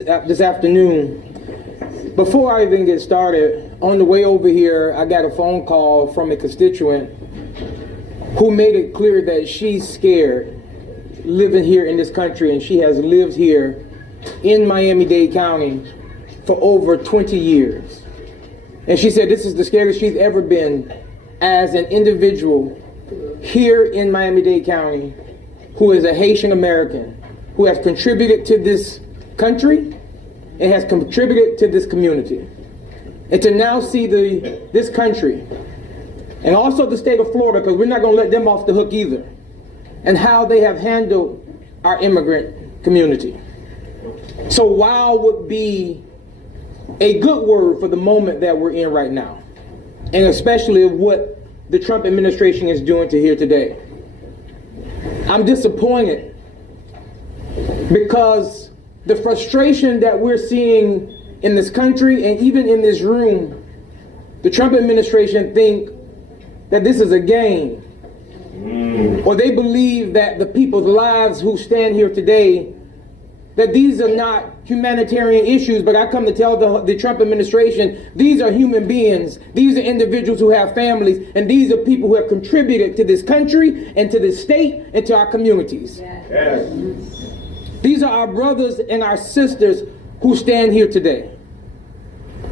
this afternoon. Before I even get started, on the way over here, I got a phone call from a constituent who made it clear that she's scared living here in this country, and she has lived here in Miami-Dade County for over 20 years. And she said this is the scariest she's ever been as an individual here in Miami-Dade County who is a Haitian American, who has contributed to this country and has contributed to this community. And to now see this country and also the state of Florida, because we're not going to let them off the hook either, and how they have handled our immigrant community. So wow would be a good word for the moment that we're in right now, and especially what the Trump administration is doing to here today. I'm disappointed because the frustration that we're seeing in this country and even in this room, the Trump administration think that this is a game. Or they believe that the people's lives who stand here today, that these are not humanitarian issues, but I come to tell the Trump administration, these are human beings, these are individuals who have families, and these are people who have contributed to this country and to this state and to our communities. Yes. These are our brothers and our sisters who stand here today.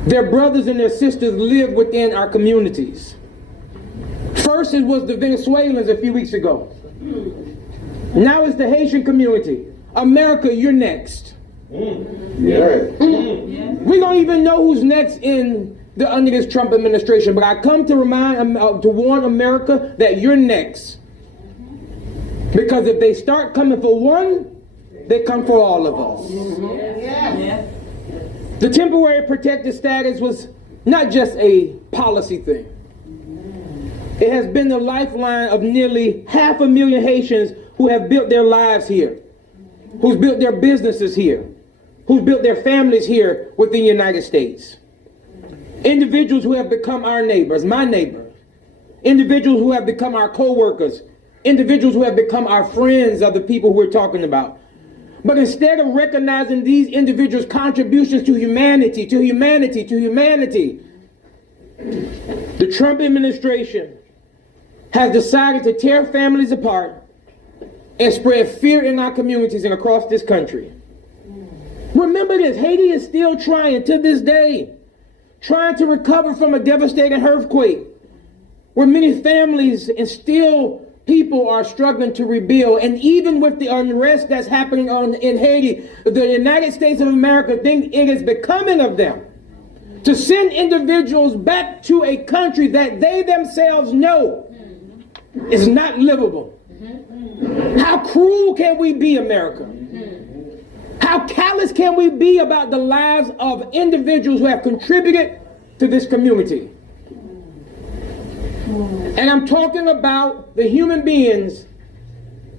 Their brothers and their sisters live within our communities. First it was the Venezuelans a few weeks ago. Now it's the Haitian community. America, you're next. Yeah. We don't even know who's next under this Trump administration, but I come to to warn America that you're next. Because if they start coming for one, they come for all of us. The temporary protected status was not just a policy thing. It has been the lifeline of nearly 500,000 Haitians who have built their lives here, who's built their businesses here, who's built their families here within the United States. Individuals who have become our neighbors, my neighbor. Individuals who have become our co-workers. Individuals who have become our friends of the people who we're talking about. But instead of recognizing these individuals' contributions to humanity, the Trump administration has decided to tear families apart and spread fear in our communities and across this country. Remember this, Haiti is still trying to this day, trying to recover from a devastating earthquake where many families and still people are struggling to rebuild. And even with the unrest that's happening in Haiti, the United States of America think it is becoming of them to send individuals back to a country that they themselves know is not livable. How cruel can we be, America? How callous can we be about the lives of individuals who have contributed to this community? And I'm talking about the human beings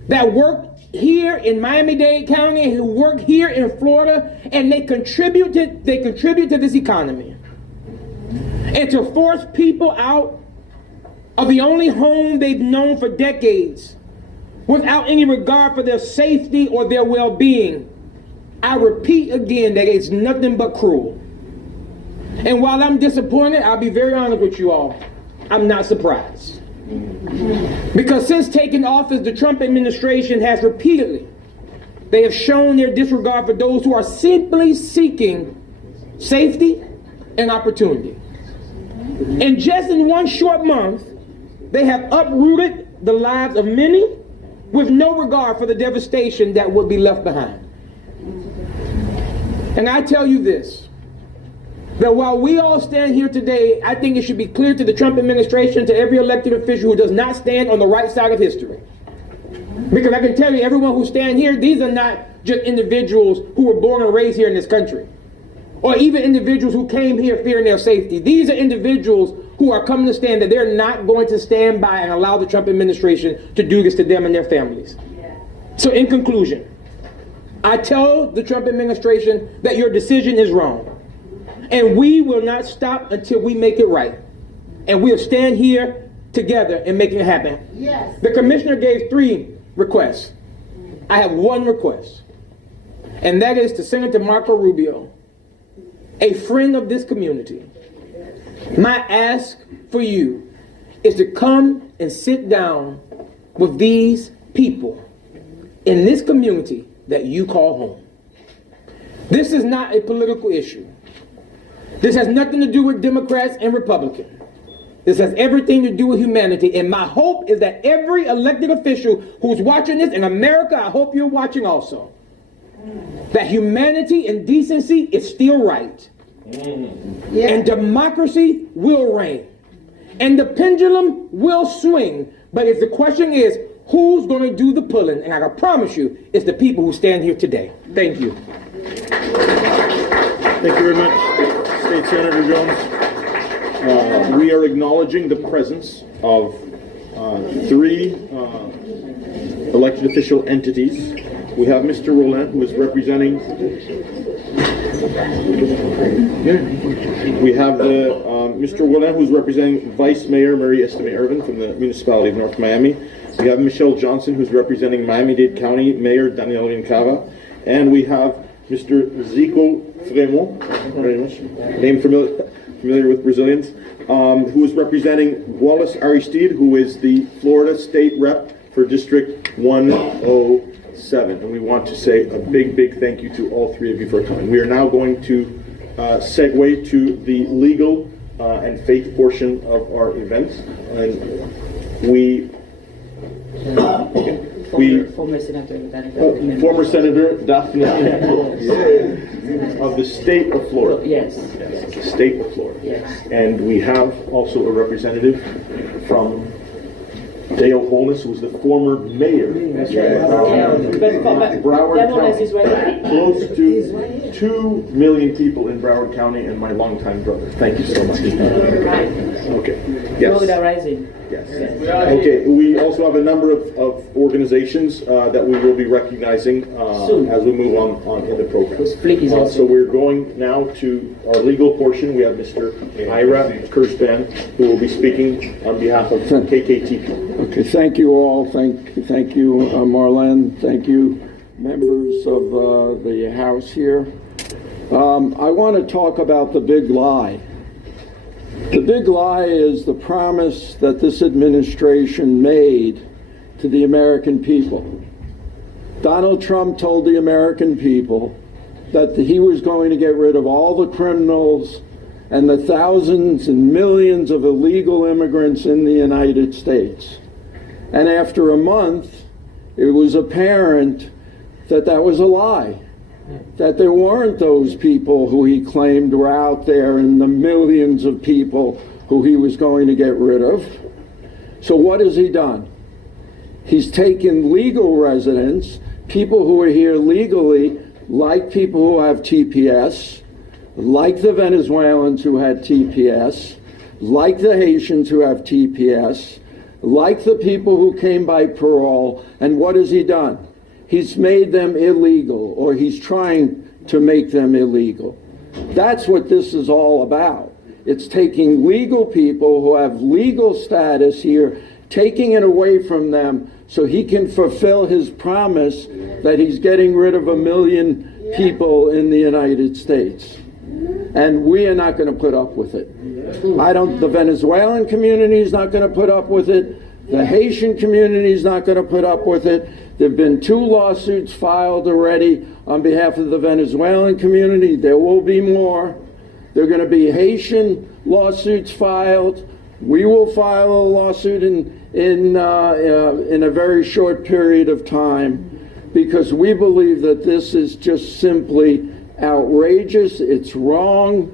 that work here in Miami-Dade County, who work here in Florida, and they contribute to this economy. And to force people out of the only home they've known for decades without any regard for their safety or their well-being, I repeat again that it's nothing but cruel. And while I'm disappointed, I'll be very honest with you all, I'm not surprised. Because since taking office, the Trump administration has repeatedly, they have shown their disregard for those who are simply seeking safety and opportunity. And just in one short month, they have uprooted the lives of many with no regard for the devastation that would be left behind. And I tell you this, that while we all stand here today, I think it should be clear to the Trump administration, to every elected official who does not stand on the right side of history. Because I can tell you, everyone who stands here, these are not just individuals who were born and raised here in this country, or even individuals who came here fearing their safety. These are individuals who are coming to stand that they're not going to stand by and allow the Trump administration to do this to them and their families. So in conclusion, I tell the Trump administration that your decision is wrong. And we will not stop until we make it right. And we'll stand here together and make it happen. Yes. The commissioner gave 3 requests. I have one request. and that is to Senator Marco Rubio, a friend of this community. My ask for you is to come and sit down with these people in this community that you call home. This is not a political issue. This has nothing to do with Democrats and Republicans. This has everything to do with humanity. And my hope is that every elected official who's watching this in America, I hope you're watching also, that humanity and decency is still right. Yeah. And democracy will reign. And the pendulum will swing. But if the question is, who's going to do the pulling? And I can promise you, it's the people who stand here today. Thank you. Thank you very much, State Senator Jones. We are acknowledging the presence of three elected official entities. We have Mr. Roland, who is representing. We have Mr. Roland, who is representing Vice Mayor Marie Estime Irvin from the municipality of North Miami. We have Michelle Johnson, who's representing Miami-Dade County Mayor Daniel Rincava, and we have Mr. Zico Fremont, very much name familiar with Brazilians, who is representing Wallace Aristide, who is the Florida State Rep for District 107. And we want to say a big thank you to all three of you for coming. We are now going to segue to the legal and faith portion of our events. And former Senator Daphne of the state of Florida. Yes. The state of Florida. Yes. And we have also a representative from Dale Holness, who was the former mayor of Broward County. Close to 2 million people in Broward County, and my longtime brother. Thank you so much. Okay. Yes. Florida Rising. Yes. Okay. We also have a number of organizations that we will be recognizing as we move on in the program. So we're going now to our legal portion. We have Mr. Ira Kurzban, who will be speaking on behalf of KKTP. Okay. Thank you all. Thank you, Marlene. Thank you, members of the House here. I want to talk about the big lie. The big lie is the promise that this administration made to the American people. Donald Trump told the American people that he was going to get rid of all the criminals and the thousands and millions of illegal immigrants in the United States. And after a month, it was apparent that that was a lie. That there weren't those people who he claimed were out there and the millions of people who he was going to get rid of. So what has he done? He's taken legal residents, people who are here legally, like people who have TPS, like the Venezuelans who had TPS, like the Haitians who have TPS, like the people who came by parole, and what has he done? He's made them illegal, or he's trying to make them illegal. That's what this is all about. It's taking legal people who have legal status here, taking it away from them so he can fulfill his promise that he's getting rid of 1 million people in the United States. And we are not going to put up with it. The Venezuelan community is not going to put up with it. The Haitian community is not going to put up with it. There have been 2 lawsuits filed already on behalf of the Venezuelan community. There will be more. There are going to be Haitian lawsuits filed. We will file a lawsuit in a very short period of time because we believe that this is just simply outrageous. It's wrong.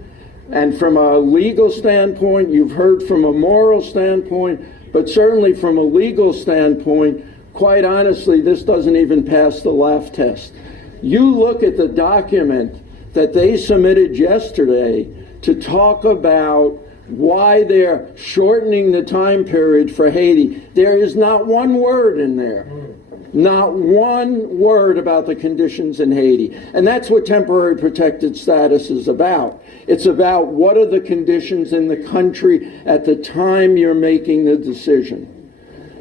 And from a legal standpoint, you've heard from a moral standpoint, but certainly from a legal standpoint, quite honestly, this doesn't even pass the laugh test. You look at the document that they submitted yesterday to talk about why they're shortening the time period for Haiti. There is not one word in there. Not one word about the conditions in Haiti. And that's what temporary protected status is about. It's about what are the conditions in the country at the time you're making the decision.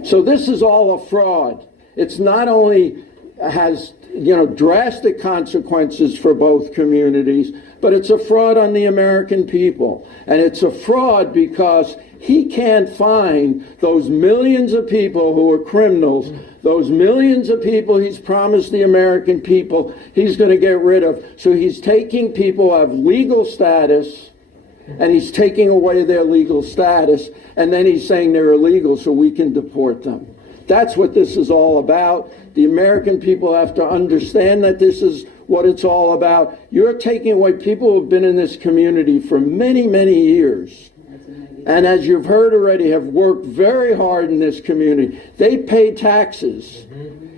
So this is all a fraud. It's not only has drastic consequences for both communities, but it's a fraud on the American people. And it's a fraud because he can't find those millions of people who are criminals, those millions of people he's promised the American people he's going to get rid of. So he's taking people who have legal status, and he's taking away their legal status, and then he's saying they're illegal so we can deport them. That's what this is all about. The American people have to understand that this is what it's all about. You're taking away people who have been in this community for many, many years. And as you've heard already, have worked very hard in this community. They pay taxes.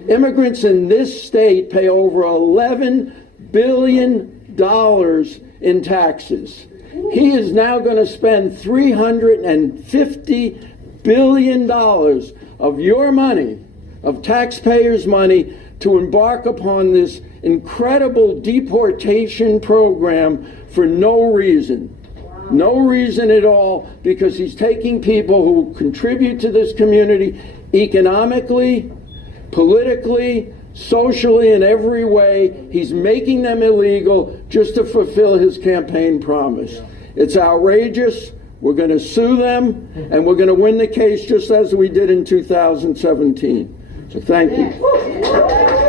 Immigrants in this state pay over $11 billion in taxes. He is now going to spend $350 billion of your money, of taxpayers' money, to embark upon this incredible deportation program for no reason. No reason at all, because he's taking people who contribute to this community economically, politically, socially, in every way. He's making them illegal just to fulfill his campaign promise. It's outrageous. We're going to sue them, and we're going to win the case just as we did in 2017. So thank you.